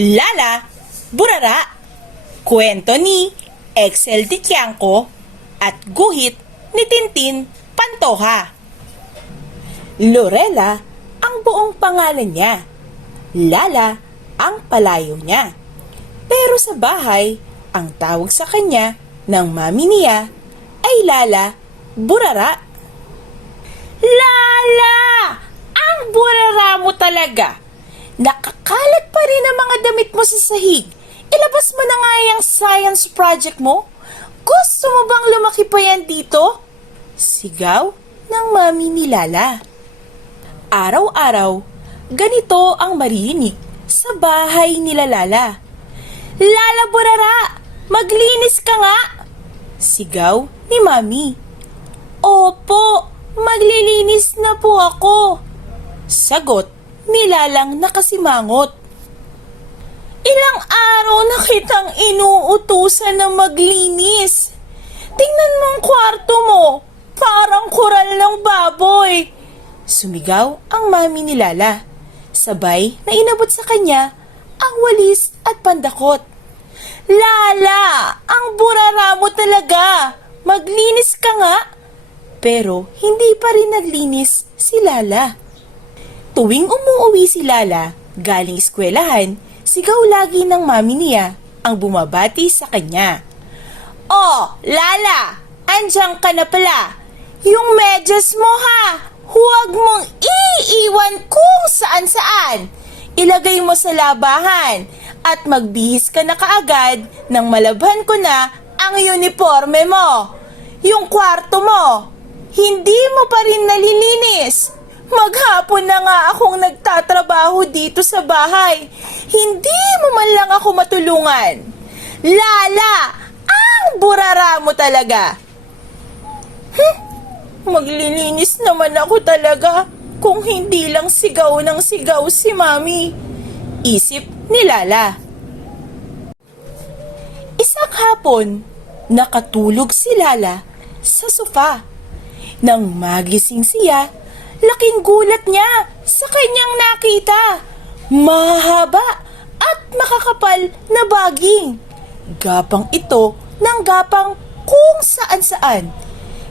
Lala, Burara, kwento ni Excel Tikiangco at guhit ni Tintin Pantoja. Lorela ang buong pangalan niya. Lala ang palayo niya. Pero sa bahay, ang tawag sa kanya ng mami niya ay Lala Burara. Lala! Ang burara mo talaga! Nakakalat pa rin ang mga damit mo sa sahig. Ilabas mo na nga yung science project mo. Gusto mo bang lumaki pa yan dito? Sigaw ng mami ni Lala. Araw-araw, ganito ang maririnig sa bahay nila Lala. Lala Burara, maglinis ka nga! Sigaw ni mami. Opo, maglilinis na po ako. Sagot ni Lalang nakasimangot. Ilang araw na kitang inuutusan na maglinis. Tingnan mo ang kwarto mo, parang kural ng baboy. Sumigaw ang mami ni Lala. Sabay na inabot sa kanya ang walis at pandakot. Lala, ang burara mo talaga. Maglinis ka nga. Pero hindi pa rin naglinis si Lala. Tuwing umuwi si Lala galing eskwelahan, sigaw lagi ng mami niya ang bumabati sa kanya. Oh, Lala, andiyan ka na pala. Yung medyas mo ha, huwag mong iiwan kung saan-saan. Ilagay mo sa labahan at magbihis ka na kaagad nang malabhan ko na ang uniforme mo. Yung kwarto mo, hindi mo pa rin nalilinis. Maghapon na nga akong nagtatrabaho dito sa bahay. Hindi mo man lang ako matulungan. Lala, ang burara mo talaga. Maglilinis naman ako talaga kung hindi lang sigaw ng sigaw si mami. Isip ni Lala. Isang hapon, nakatulog si Lala sa sofa. Nang magising siya, laking gulat niya sa kanyang nakita. Mahaba at makakapal na baging. Gapang ito ng gapang kung saan-saan.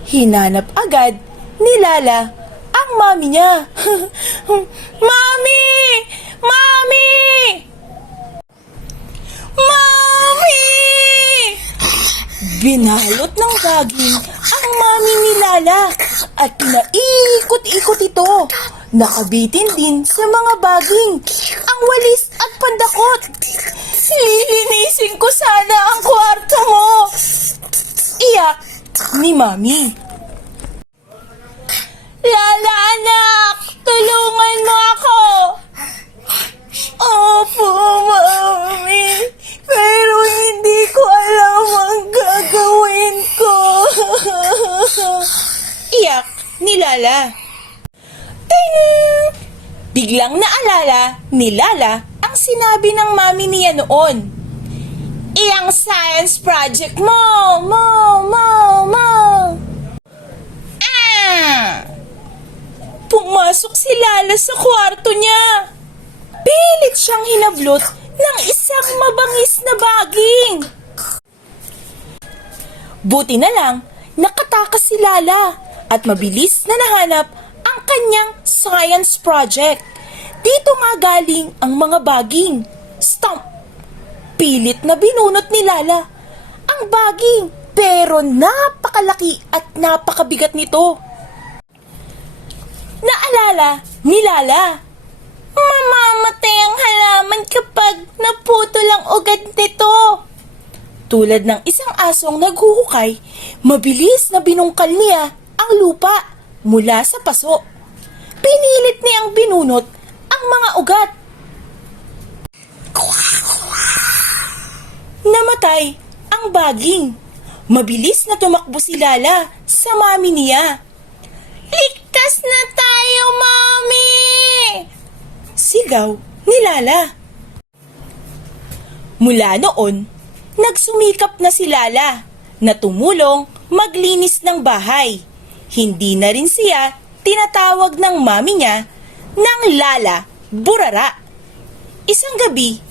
Hinanap agad ni Lala ang mami niya. Mami! Mami! Mami! Binalot ng baging ang mami ni Lala at pinaikot-ikot ito. Nakabitin din sa mga baging ang walis at pandakot. Lilinisin ko sana ang kwarto mo. Iyak ni mami. Lala anak, tulungan mo ako. Opo, mami. Pero hindi ko alam ang gagawin ko. Iyak ni Lala. Ting! Biglang naalala ni Lala ang sinabi ng mami niya noon. Iyang science project mo. Pumasok si Lala sa kwarto niya. Pilit siyang hinablot ng isang mabangis na baging. Buti na lang, nakatakas si Lala at mabilis na nahanap ang kanyang science project. Dito nga galing ang mga baging. Stomp! Pilit na binunot ni Lala ang baging, pero napakalaki at napakabigat nito. Naalala ni Lala, mamamatay ang halaman kapag naputol ang ugat nito. Tulad ng isang asong naghuhukay, mabilis na binungkal niya ang lupa mula sa paso. Pinilit niyang binunot ang mga ugat. Namatay ang baging. Mabilis na tumakbo si Lala sa mami niya. Ligtas na tayo, mami! Sigaw ni Lala. Mula noon, nagsumikap na si Lala na tumulong maglinis ng bahay. Hindi na rin siya tinatawag ng mami niya ng Lala Burara. Isang gabi,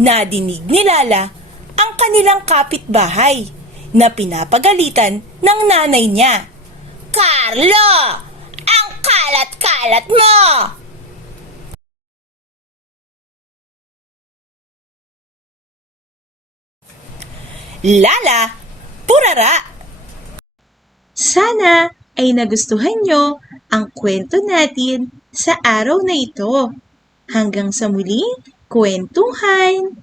Nadinig ni Lala ang kanilang kapitbahay na pinapagalitan ng nanay niya. Carlo! Ang kalat-kalat mo! Lala, purara! Sana ay nagustuhan nyo ang kwento natin sa araw na ito. Hanggang sa muling kwentuhan!